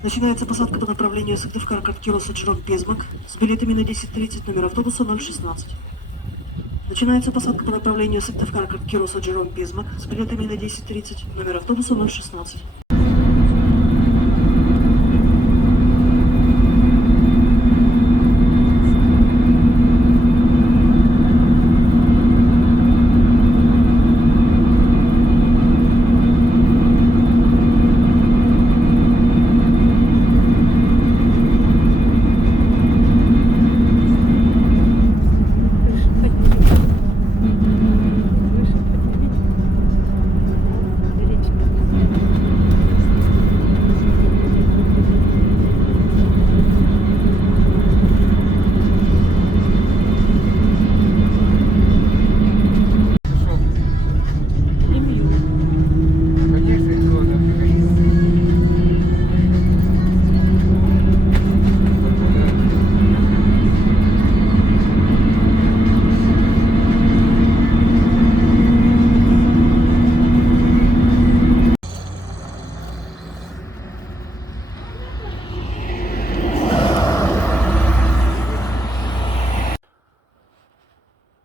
Начинается посадка по направлению Сыктывкар, Киров, Аджирок, Безмак с билетами на 10:30, номер автобуса 016. Начинается посадка по направлению Сыктывкар, Киров, Аджирок, Безмак с билетами на 10:30, номер автобуса 016.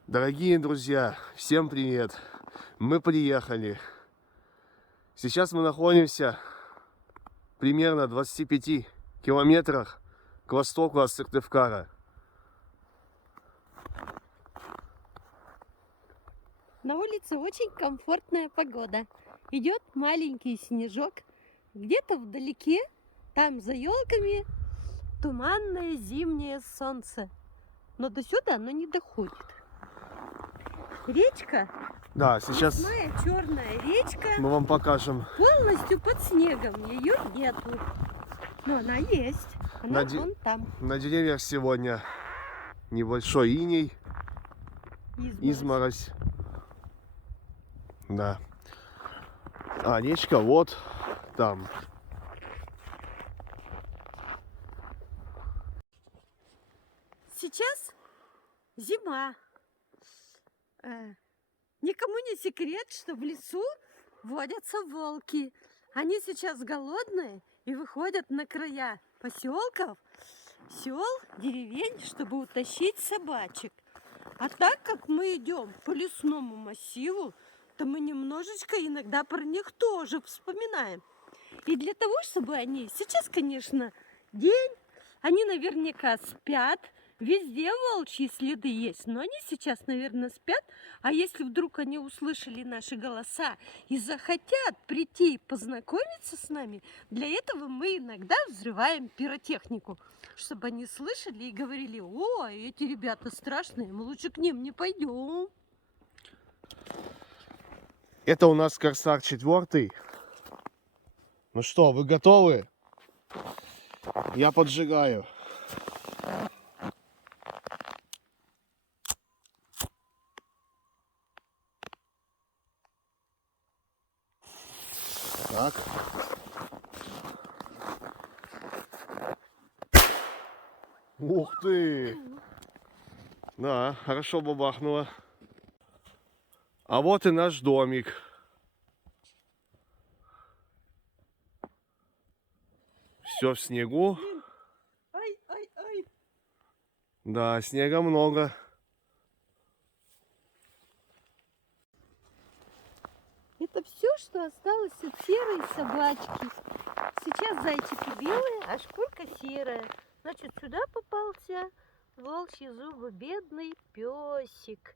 Дорогие друзья, всем привет! Мы приехали. Сейчас мы находимся примерно в 25 километрах к востоку от Сыктывкара. На улице очень комфортная погода. Идет маленький снежок. Где-то вдалеке, там за елками, туманное зимнее солнце. Но до сюда оно не доходит. Речка, Да, сейчас весьма черная речка, мы вам покажем. полностью под снегом. Ее нету. Но она есть. Она вон там. На деревьях сегодня небольшой иней, изморозь. Да. А речка вот там. Сейчас зима. Никому не секрет, что в лесу водятся волки. Они сейчас голодные и выходят на края поселков, сел, деревень, чтобы утащить собачек. А так как мы идем по лесному массиву, то мы немножечко иногда про них тоже вспоминаем. И для того, чтобы они... Сейчас, конечно, день, они наверняка спят. Везде волчьи следы есть, но они сейчас, наверное, спят. А если вдруг они услышали наши голоса и захотят прийти и познакомиться с нами, для этого мы иногда взрываем пиротехнику, чтобы они слышали и говорили: о, эти ребята страшные, мы лучше к ним не пойдем. Это у нас Корсар 4. Ну что, вы готовы? Я поджигаю. Так. Ух ты! Да, хорошо бабахнуло. А вот и наш домик. Все в снегу. Ай, ай, ай. Да, снега много. Это все, что осталось от серой собачки. Сейчас зайчики белые, а шкурка серая. Значит, сюда попался волчьи зубы, бедный песик.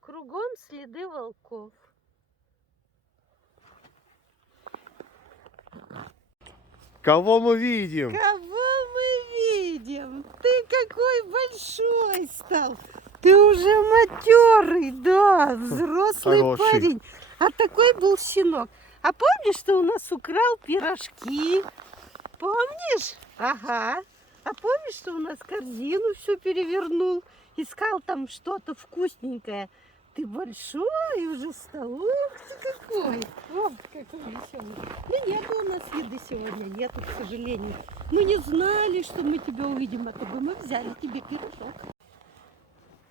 Кругом следы волков. Кого мы видим? Кого мы видим? Ты какой большой стал. Ты уже матерый, да, взрослый Хороший. парень. А такой был щенок. А помнишь, что у нас украл пирожки? Помнишь? Ага. А помнишь, что у нас корзину всю перевернул? Искал там что-то вкусненькое. Ты большой уже стал. Ух ты какой! Вот какой веселый. Да нету у нас еды сегодня, нету, к сожалению. Мы не знали, что мы тебя увидим, а то бы мы взяли тебе пирожок.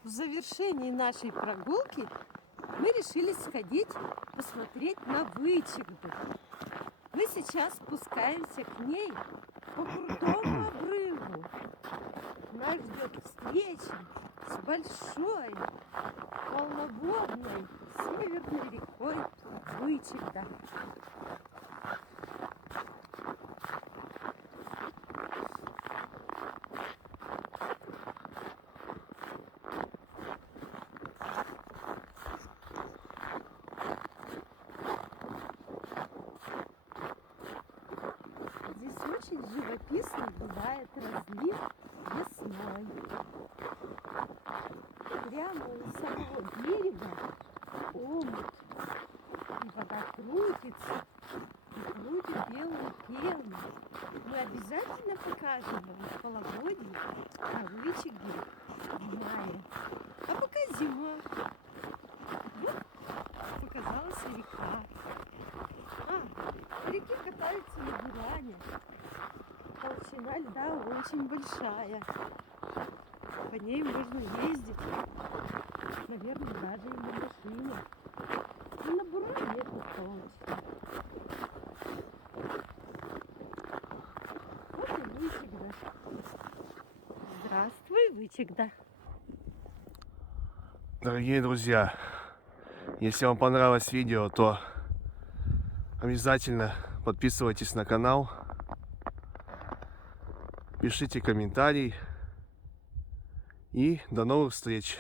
В завершении нашей прогулки мы решили сходить посмотреть на вычегду. Мы сейчас спускаемся к ней по крутому обрыву нас ждет встреча с большой полноводной северной рекой Вычегда. Здесь очень живописно бывает разлив весной. Прямо у самого берега омут. И вода крутится, и крутит белую пену. Мы обязательно покажем вам половодье на Вычегде в мае. А пока зима. Вот показалась река. По реке катаются на буране. Толщина льда очень большая. По ней можно ездить. Наверное, даже и на машине. И на буране это точно. Вот и Вычегда. Здравствуй, Вычегда. Дорогие друзья, если вам понравилось видео, то обязательно подписывайтесь на канал, пишите комментарий и до новых встреч!